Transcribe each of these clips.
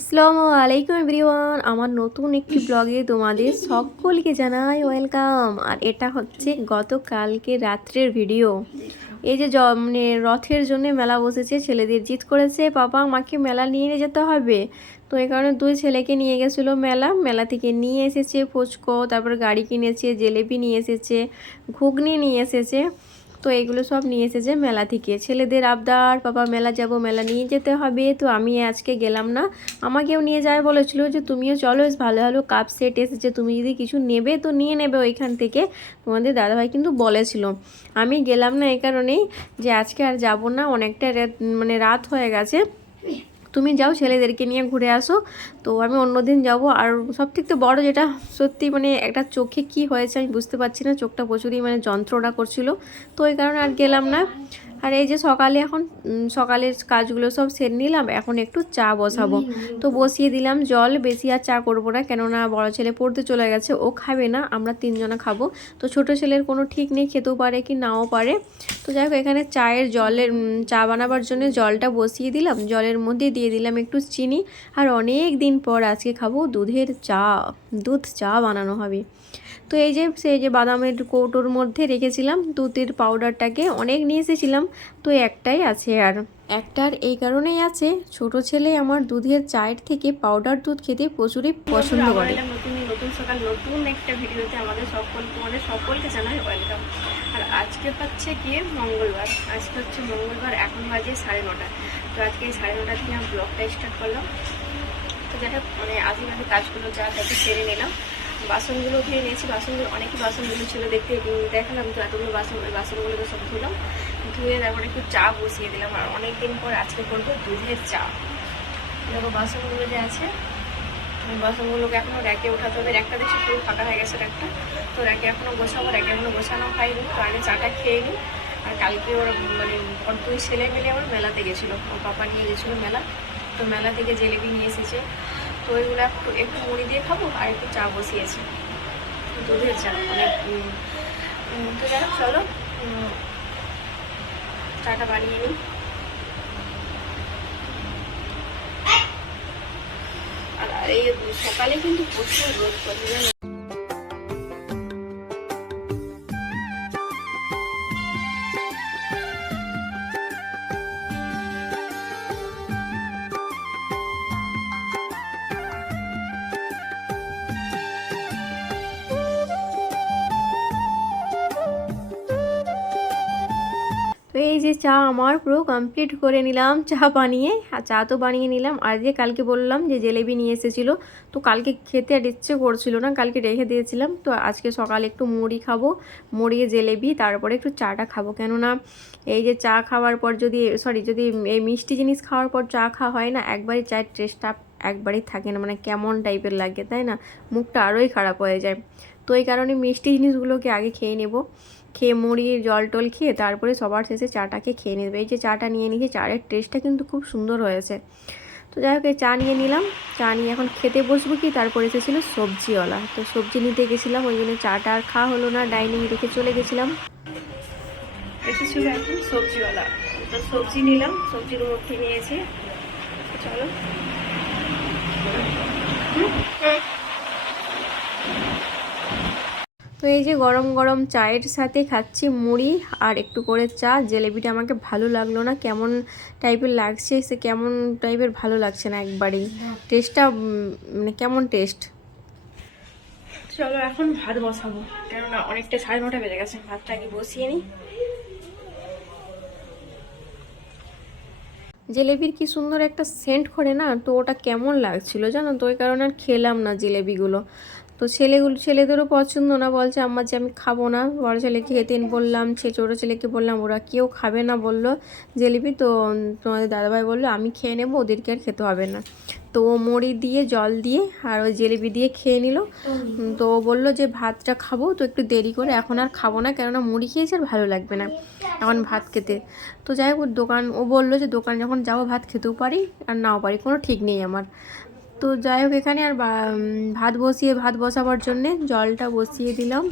আসসালামু আলাইকুম এভরিওয়ান, আমার নতুন একটি ব্লগে তোমাদের সকলকে জানাই ওয়েলকাম। আর এটা হচ্ছে গতকালকে রাত্রের ভিডিও। এই যে মানে রথের জন্য মেলা বসেছে, ছেলেদের জিত করেছে, বাবা মাকে মেলা নিয়ে যেতে হবে। তো এই কারণে দুই ছেলেকে নিয়ে গেছিল মেলা। মেলা থেকে নিয়ে এসেছে ফুচকো, তারপর গাড়ি কিনেছে, জিলেপি নিয়ে এসেছে, ঘুগনি নিয়ে এসেছে। তো এগুলো সব নিয়ে এসেছে মেলা থেকে। ছেলেদের আবদার, বাবা মেলা যাব, মেলা নিয়ে যেতে হবে, তো আমি আজকে গেলাম না। আমাকেও নিয়ে যায় বলেছিল যে, তুমিও চলো, বেশ ভালো ভালো কাপ সেট এসেছে, তুমি যদি কিছু নেবে তো নিয়ে নেবে ওইখান থেকে। তোমাদের দাদাভাই কিন্তু বলেছিল। আমি গেলাম না এই কারণেই যে, আজকে আর যাব না, অনেকটা মানে রাত হয়ে গেছে। তুমি যাও, ছেলেদেরকে নিয়ে ঘুরে আসো। তো আমি অন্যদিন যাব। আর সব থেকে বড় যেটা সত্যি মানে একটা চোখে কি হয়েছে আমি বুঝতে পারছি না। চোখটা প্রচুরই মানে যন্ত্রণা করছিল। তো ওই কারণে আর গেলাম না। আর এই যে সকালে এখন সকালের কাজগুলো সব সেরে নিলাম। এখন একটু চা বসাবো। তো বসিয়ে দিলাম জল। বেশি আর চা করব না। কেননা বড় ছেলে পড়তে চলে গেছে। ও খাবে না। আমরা তিনজনা খাব। তো ছোট ছেলের কোনো ঠিক নেই। খেতেও পারে কি নাও পারে। তো যাই হোক, এখানে চায়ের জলের চা বানাবার জন্য জলটা বসিয়ে দিলাম। জলের মধ্যে দিয়ে দিলাম একটু চিনি। আর অনেক দিন পর আজকে খাব দুধের চা দুধ চা বানানো হবে। তো এই যে সেই যে বাদামের কৌটোর মধ্যে রেখেছিলাম দুধের পাউডারটাকে অনেক নিয়ে এসেছিলাম তো একটাই আছে আর একটার এই কারণেই আছে ছোট ছেলে আমার দুধের চায়ের থেকে পাউডার দুধ খেতে প্রচুরই পছন্দ করে। নতুন নতুন সকাল নতুন একটা ভিডিওতে আমাদের সকল তোমাদের সকলকে জানাই ওয়েলকাম আর আজকে হচ্ছে গিয়ে মঙ্গলবার। আজকে হচ্ছে মঙ্গলবার এখন বাজে সাড়ে নটা। তো আজকে এই সাড়ে নটা থেকে আমি ব্লগটা স্টার্ট করলাম। যাই হোক মানে আজেবাজে কাজগুলো যা তাকে সেরে নিলাম। বাসনগুলো ধুয়ে নিয়েছি, বাসনগুলো অনেকই বাসনগুলো ছিল, দেখতে দেখালাম তো এতগুলো বাসন ওই বাসনগুলো সব ধুলাম। ধুয়ে তারপরে একটু চা বসিয়ে দিলাম, আর অনেক দিন পর আজকে করব দুধের চা। দেখো বাসনগুলো যে আছে বাসনগুলোকে এখনও র্যাকে উঠাতে হবে। একটা দেখছি পুরো ফাঁকা হয়ে গেছে একটা তো র্যাকে এখনও গোছাবো, র্যাকে এখনও বসানো হয়নি, তো আগে চাটা খেয়ে নিই। আর কালকে ওরা মানে ওর দুই ছেলে মিলে আমার মেলাতে গেছিল। ওর পাপা নিয়ে গেছিল মেলা। তো মেলা থেকে জিলিপি নিয়ে এসেছে। তো এগুলো একটু একটু মুড়ি দিয়ে খাব আর একটু চা বসিয়েছি। দুধের চা অনেক উম, তো যাই চলো চাটা বানিয়ে নিই। আর এই সকালে কিন্তু প্রচুর রোদ পড়ে যে চা আমার পুরো কমপ্লিট করে নিলাম, চা বানিয়ে, আর চা তো বানিয়ে নিলাম। আর যে কালকে বললাম যে জেলেবি নিয়ে এসেছিল, তো কালকে খেতে আর ইচ্ছে করছিল না, কালকে রেখে দিয়েছিলাম। তো আজকে সকালে একটু মুড়ি খাব মুড়ি জেলেবি, তারপরে একটু চাটা খাব। কেননা এই যে চা খাওয়ার পর যদি সরি যদি এই মিষ্টি জিনিস খাওয়ার পর চা খাওয়া হয় না, একবারই চায়ের টেস্টটা একবারই থাকে না মানে কেমন টাইপের লাগে, তাই না? মুখটা আরোই খারাপ হয়ে যায়। তো এই কারণে মিষ্টি জিনিসগুলোকে আগে খেয়ে নেব। খেয়ে মুড়ি, জল টল খেয়ে তারপরে সবার শেষে চাটাকে খেয়ে নেবে। এই যে চাটা নিয়ে নিয়েছি, চায়ের টেস্টটা কিন্তু খুব সুন্দর হয়েছে। তো যাই হোক চা নিয়ে নিলাম। চা নিয়ে এখন খেতে বসবো কি? তারপর এসেছিল সবজিওয়ালা। তো সবজি নিতে গেছিলাম, ওই জন্য চাটা আর খাওয়া হলো না, ডাইনিং রেখে চলে গেছিলাম। এসেছিল এখন সবজিওয়ালা। তো সবজি নিলাম, সবজির মধ্যে নিয়েছি। চলো। তো এই যে গরম গরম চায়ের সাথে খাচ্ছি মুড়ি আর একটু করে চা। জেলেবিটা আমাকে ভালো লাগল না। কেমন টাইপের লাগছে সে কেমন টাইপের ভালো লাগছে না একবারেই? টেস্টটা মানে কেমন টেস্ট চলো এখন ভাত বসাবো। কেননা অনেকটা সাড়ে নটা বেজে গেছে। ভাতটা আগে বসিয়ে নিই। জিলেবির কি সুন্দর একটা সেন্ট করে না? তো ওটা কেমন লাগছিল জানো? তো ওই কারণে আর খেলাম না জিলেবিগুলো। তো ছেলেগুলো, ছেলেদেরও পছন্দ না। বলছে আমার যে আমি খাব না। বড় ছেলেকে খেতে বললাম সে ছোটো ছেলেকে বললাম, ওরা কেউ খাবে না। বলল জিলিপি। তো তোমাদের দাদাভাই বলল, আমি খেয়ে নেব, ওদেরকে আর খেতে হবে না। তো ও মুড়ি দিয়ে, জল দিয়ে আর ওই জিলিপি দিয়ে খেয়ে নিল। তো ও বলল যে, ভাতটা খাব, তো একটু দেরি করে। এখন আর খাব না, কেননা মুড়ি খেয়েছে আর ভালো লাগবে না এখন ভাত খেতে। তো যাই হোক, দোকান, ও বলল যে, দোকান যখন যাব, ভাত খেতেও পারি আর নাও পারি। কোনো ঠিক নেই আমার। তো যাই হোক এখানে আর ভাত বসিয়ে ভাত বসাবার জন্যে জলটা বসিয়ে দিলাম।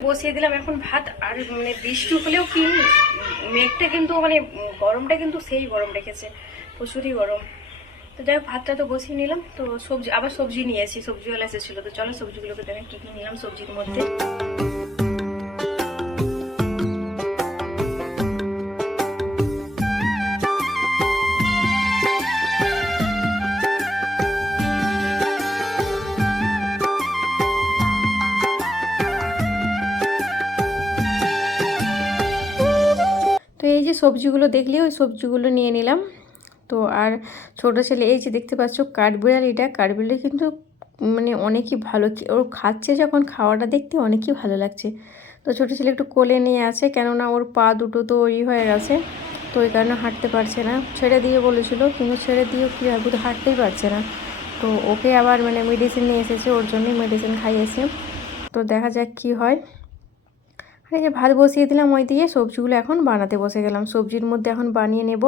বসিয়ে দিলাম। এখন ভাত আর মানে বৃষ্টি হলেও কি মেঘটা কিন্তু মানে গরমটা কিন্তু সেই গরম রেখেছে। প্রচুরই গরম। তো যাই হোক, ভাতটা তো বসিয়ে নিলাম। তো সবজি আবার সবজি নিয়েছি সবজিওয়ালা এসেছিল। তো চলো সবজিগুলোকে দেখেন কি কি নিলাম সবজির মধ্যে। সবজিগুলো দেখলে ওই সবজিগুলো নিয়ে নিলাম। তো আর ছোটো ছেলে, এই যে দেখতে পাচ্ছ কাঠবিড়ালিটা, কাঠবিড়ালি কিন্তু মানে অনেকই ভালো। ওর খাচ্ছে যখন খাওয়াটা দেখতে অনেকই ভালো লাগছে। তো ছোটো ছেলে একটু কোলে নিয়ে আছে, কেননা ওর পা দুটো তো ওই হয়ে গেছে, তো ওই কারণে হাঁটতে পারছে না। ছেড়ে দিয়ে বলেছিল, কিন্তু ছেড়ে দিয়েও কী হবে তো হাঁটতেই পারছে না। তো ওকে আবার মানে মেডিসিন নিয়ে এসেছে, ওর জন্যই মেডিসিন খাইয়েছে। তো দেখা যাক কী হয়। আর এই যে ভাত বসিয়ে দিলাম ওই দিয়ে, সবজিগুলো এখন বানাতে বসে গেলাম। সবজির মধ্যে এখন বানিয়ে নেব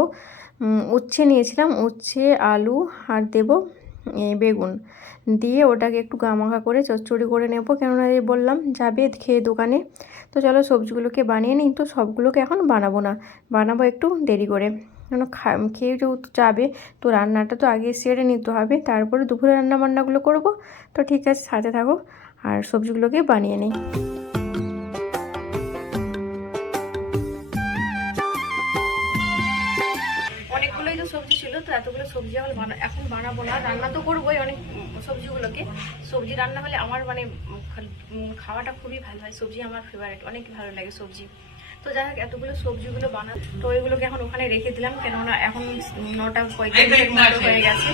উচ্ছে নিয়েছিলাম, উচ্ছে, আলু আর দেব বেগুন। দিয়ে ওটাকে একটু গামাখা করে চচ্চড়ি করে নেব। কেননা এই বললাম, যাবে খেয়ে দোকানে। তো চলো সবজিগুলোকে বানিয়ে নিই। তো সবগুলোকে এখন বানাবো না, বানাবো একটু দেরি করে। কেন খেয়ে যেহেতু যাবে, তো রান্নাটা তো আগে সেরে নিতে হবে। তারপরে দুপুরে রান্না বান্নাগুলো করব। তো ঠিক আছে, সাথে থাকো। আর সবজিগুলোকে বানিয়ে নিই। সবজি ছিল তো এতগুলো সবজি এখন বানা এখন বানাবো না। রান্না তো করবোই অনেক সবজিগুলোকে। সবজি রান্না হলে আমার মানে খাওয়াটা খুবই ভালো হয়। সবজি আমার ফেভারিট অনেক ভালো লাগে সবজি। তো যাই হোক এতগুলো সবজিগুলো বানা তো ওইগুলোকে এখন ওখানে রেখে দিলাম কেননা এখন নটা পঁয়তাল্লিশের মতো হয়ে গেছে।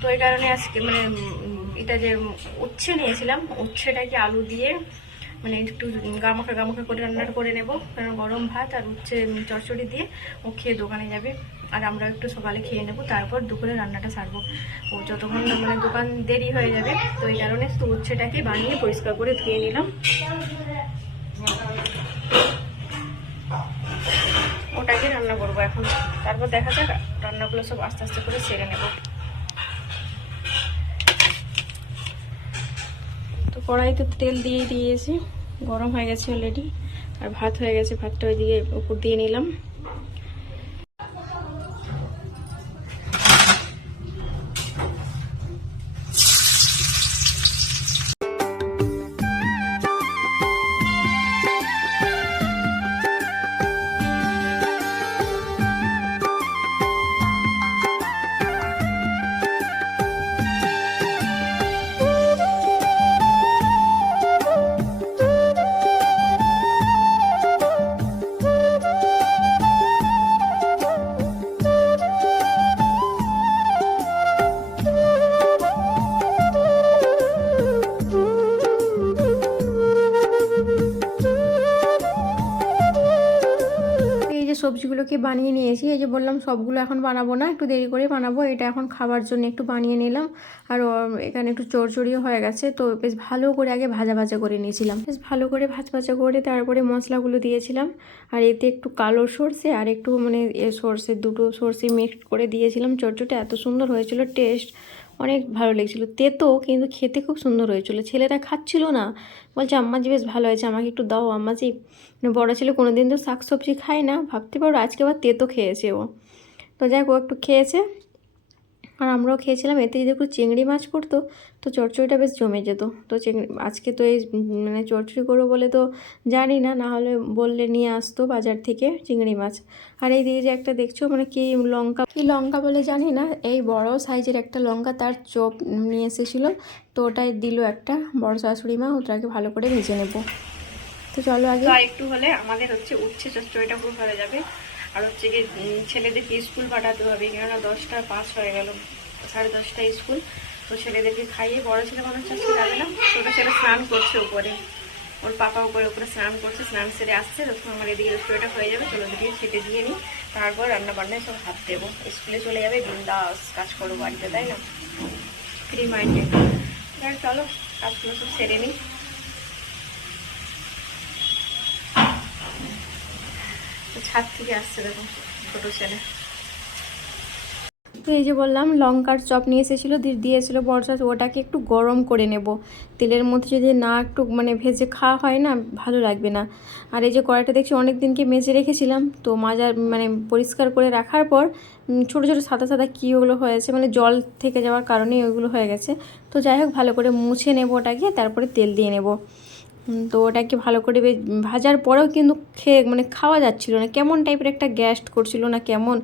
তো এই কারণে আজকে মানে এটা যে উচ্ছে নিয়েছিলাম উচ্ছেটাকে আলু দিয়ে মানে একটু গামাখা গামাখা করে রান্নাটা করে নেব। কারণ গরম ভাত আর উচ্ছে চচ্চড়ি দিয়ে ও খেয়ে দোকানে যাবে। আর আমরা একটু সকালে খেয়ে নেব, তারপর দুপুরে রান্নাটা সারবো। ও যতক্ষণ মানে দোকান দেরি হয়ে যাবে, তো এই কারণে তো উচ্ছেটাকে বানিয়ে পরিষ্কার করে ধুয়ে নিলাম। ওটাকে রান্না করব এখন। তারপর দেখা যাক, রান্নাগুলো সব আস্তে আস্তে করে সেরে নেব। কড়াইতে তেল দিয়ে দিয়েছি। গরম হয়ে গেছে অলরেডি আর ভাত হয়ে গেছে, ভাতটা ওইদিকে উপর দিয়ে নিলাম। সবজিগুলোকে বানিয়ে নিয়েছি। এই যে বললাম, সবগুলো এখন বানাবো না, একটু দেরি করে বানাবো। এটা এখন খাবার জন্য একটু বানিয়ে নিলাম। আর এখানে একটু চড়চড়িও হয়ে গেছে। তো বেশ ভালো করে আগে ভাজা ভাজা করে নিয়েছিলাম। বেশ ভালো করে ভাজ ভাজা করে তারপরে মশলাগুলো দিয়েছিলাম। আর এতে একটু কালো সর্ষে আর একটু মানে সর্ষে দুটো সর্ষে মিক্সড করে দিয়েছিলাম। চটচটে এত সুন্দর হয়েছিল, টেস্ট অনেক ভালো লেগেছিলো। তেতো, কিন্তু খেতে খুব সুন্দর হয়েছিল। ছেলেরা খাচ্ছিল না। বলছে আম্মাজি বেশ ভালো হয়েছে, আমাকে একটু দাও আম্মাজি বড়ো ছেলে কোনো দিন তো শাক সবজি খায় না। ভাবতে পারো, আজকে আবার তেতো খেয়েছে ও। তো যাই ও একটু খেয়েছে। আর আমরাও খেয়েছিলাম। এতে যদি একটু চিংড়ি মাছ করতো, তো চচ্চড়িটা বেশ জমে যেত। তো চিংড়ি, আজকে তো এই মানে চচ্চড়ি করব বলে তো জানি না না হলে বললে নিয়ে আসতো বাজার থেকে চিংড়ি মাছ। আর এই দিকে যে একটা দেখছ মানে কি লঙ্কা কি লঙ্কা বলে জানি না, এই বড় সাইজের একটা লঙ্কা তার চোপ নিয়ে এসেছিল, তো ওটাই দিল একটা। বড় শাশুড়ি মা, ওটাকে ভালো করে ভেজে নেব। তো চলো আগে আর একটু হলে আমাদের হচ্ছে উচ্ছে চচ্চড়িটা পুরো হয়ে যাবে। আর হচ্ছে কি ছেলেদেরকে স্কুল পাঠাতে হবে, কেননা দশটা পাঁচ হয়ে গেল, সাড়ে দশটা স্কুল। তো ছেলেদেরকে খাইয়ে, বড় ছেলে মনে হচ্ছে আজকে যাবে না। ছোটো ছেলে স্নান করছে উপরে। ওর পাপা উপরে উপরে স্নান করছে, স্নান সেরে আসছে। তখন আমার এদিকে চচ্চড়িটা হয়ে যাবে, চলো দিকে খেতে দিয়ে নিই। তারপর রান্না বান্নায় সব হাত দেবো। স্কুলে চলে যাবে, বিন্দাস কাজ করব বাড়িতে, তাই না? ফ্রি মাইন্ডে চলো, কাজগুলো সব সেরে নিই। ছাদ থেকে আসছে দেখো ছেলে। এই যে বললাম, লঙ্কার চপ নিয়ে এসেছিল দিয়ে দিয়েছিল বর্ষা ওটাকে একটু গরম করে নেব। তেলের মধ্যে যদি না একটু মানে ভেজে খাওয়া হয় না, ভালো লাগবে না। আর এই যে কড়াইটা দেখছি অনেক দিনকে মেজে রেখেছিলাম, তো মাজার মানে পরিষ্কার করে রাখার পর ছোটো ছোটো সাদা সাদা কী ওগুলো হয়েছে মানে জল থেকে যাওয়ার কারণেই ওইগুলো হয়ে গেছে। তো যাই হোক, ভালো করে মুছে নেব ওটাকে, তারপরে তেল দিয়ে নেব। তো ওটাকে ভালো করে ভাজার পরেও কিন্তু খেয়ে মানে খাওয়া যাচ্ছিল না। কেমন টাইপের একটা গ্যাস করছিল না কেমন?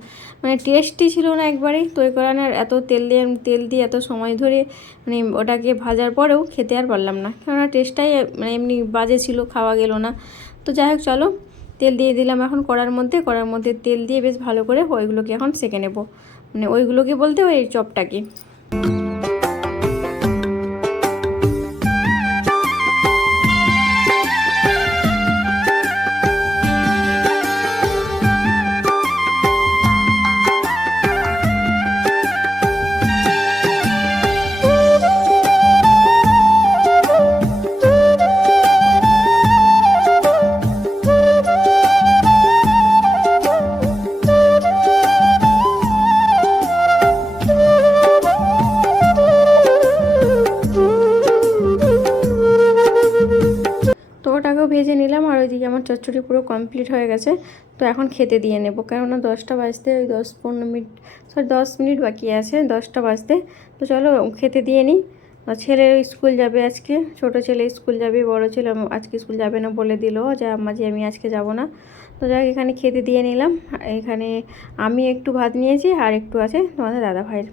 মানে টেস্টি ছিল না একবারেই তো এই কারণে এত তেল দিয়ে তেল দিয়ে এত সময় ধরে মানে ওটাকে ভাজার পরেও খেতে আর পারলাম না। কেননা টেস্টটাই মানে এমনি বাজে ছিল, খাওয়া গেল না। তো যাই হোক, চলো। তেল দিয়ে দিলাম এখন কড়ার মধ্যে। কড়ার মধ্যে তেল দিয়ে বেশ ভালো করে ওইগুলোকে এখন সেঁকে নেব। মানে ওইগুলোকে বলতে ওই চপটাকে। আমার পুরো কমপ্লিট হয়ে গেছে, তো এখন খেতে দিয়ে নেব। কেননা দশটা বাজতে, ওই দশ পনেরো মিনিট সরি দশ মিনিট বাকি আছে, দশটা বাজতে। তো চলো খেতে দিয়ে নিই। ছেলে স্কুল যাবে আজকে, ছোট ছেলে স্কুল যাবে, বড় ছেলে আজকে স্কুল যাবে না বলে দিল যে যে আমি আজকে যাব না। তো যাই এখানে খেতে দিয়ে নিলাম। এখানে আমি একটু ভাত নিয়েছি আর একটু আছে তোমাদের দাদা ভাইয়ের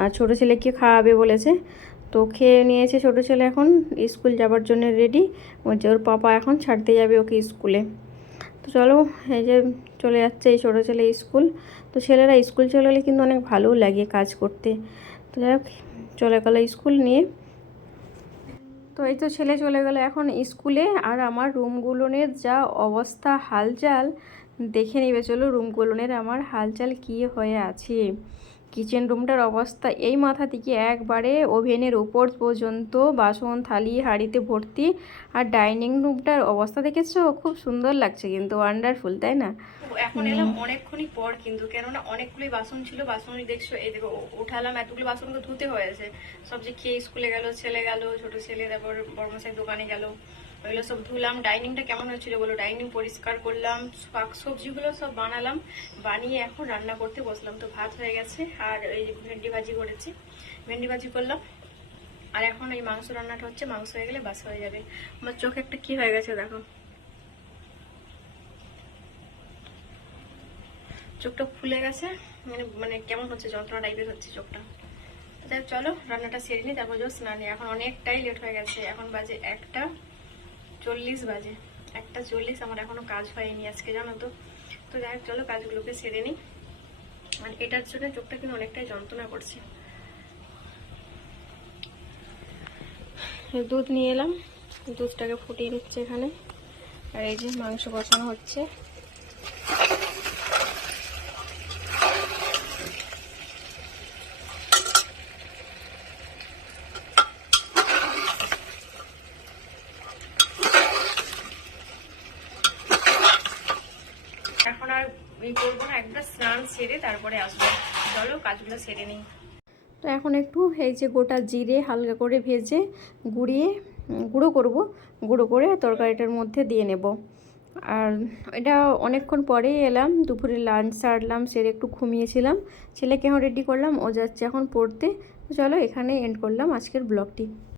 আর ছোটো ছেলেকে খাওয়াবে বলেছে। তো খেয়ে নিয়েছে ছোটো ছেলে এখন, স্কুল যাবার জন্য রেডি যে ওর পাপা এখন ছাড়তে যাবে ওকে স্কুলে। তো চলো, এই যে চলে যাচ্ছে এই ছোটো ছেলে স্কুল। তো ছেলেরা স্কুল চলে গেলে কিন্তু অনেক ভালোও লাগে কাজ করতে। তো যাই হোক, চলে গেলো স্কুল নিয়ে। তো এই তো ছেলে চলে গেলো এখন স্কুলে, আর আমার রুমগুলোনের যা অবস্থা, হালচাল, দেখে নিবে। চলো, রুমগুলোনের আমার হালচাল কী হয়ে আছে? কিচেন রুমটার অবস্থা এই মাথা থেকে একবারে ওভেনের উপর পর্যন্ত বাসন থালি হাঁড়িতে ভর্তি আর ডাইনিং রুমটার অবস্থা দেখেছ? খুব সুন্দর লাগছে কিন্তু ওয়ান্ডারফুল তাই না? এখন এলাম অনেকক্ষণই পর কিন্তু কেননা অনেকগুলোই বাসন ছিল বাসন দেখছ এই দেখো উঠালাম এতগুলো বাসন তো ধুতে হয়েছে। সব যে খেয়ে স্কুলে গেল ছেলে গেল ছোট ছেলে তারপর বর্মশাই দোকানে গেল। ওইগুলো সব ধুলাম। ডাইনিংটা কেমন হয়েছিল বলো? ডাইনিং পরিষ্কার করলাম, শাক সবজিগুলো সব বানালাম। বানিয়ে এখন রান্না করতে বসলাম। তো ভাত হয়ে গেছে, আর এই ভেন্ডি ভাজি করেছি। ভেন্ডি ভাজি করলাম। আর এখন এই মাংস রান্নাটা হচ্ছে, মাংস হয়ে গেলে বাস হয়ে যাবে। আমার চোখে একটা কি হয়ে গেছে দেখো। চোখটা ফুলে গেছে। মানে মানে কেমন হচ্ছে, যন্ত্রণা টাইপের হচ্ছে চোখটা। তো যাই চলো, রান্নাটা সেরে নিই, তারপর স্নানে। এখন অনেকটাই লেট হয়ে গেছে। এখন বাজে একটা। চল্লিশ বাজে। একটা চল্লিশ আমার এখনও কাজ হয়নি আজকে জানো তো। তো যাই হোক, চলো কাজগুলোকে সেরে নিই। আর এটার জন্য চোখটা কিন্তু অনেকটাই যন্ত্রণা করছে। দুধ নিয়ে এলাম। দুধটাকে ফুটিয়ে নিচ্ছে এখানে। আর এই যে মাংস বসানো হচ্ছে এখন আর করব না, একবার স্নান সেরে তারপরে আসব। চলো, কাজগুলো সেরে নিই। তো এখন একটু এই যে গোটা জিরে হালকা করে ভেজে গুঁড়িয়ে গুঁড়ো করব। গুঁড়ো করে তরকারিটার মধ্যে দিয়ে নেব। আর এটা অনেকক্ষণ পরেই এলাম, দুপুরে লাঞ্চ সারলাম, সেরে একটু ঘুমিয়েছিলাম। ছেলেকে এখন রেডি করলাম, ও যাচ্ছে এখন পড়তে। চলো, এখানে এন্ড করলাম আজকের ব্লগটি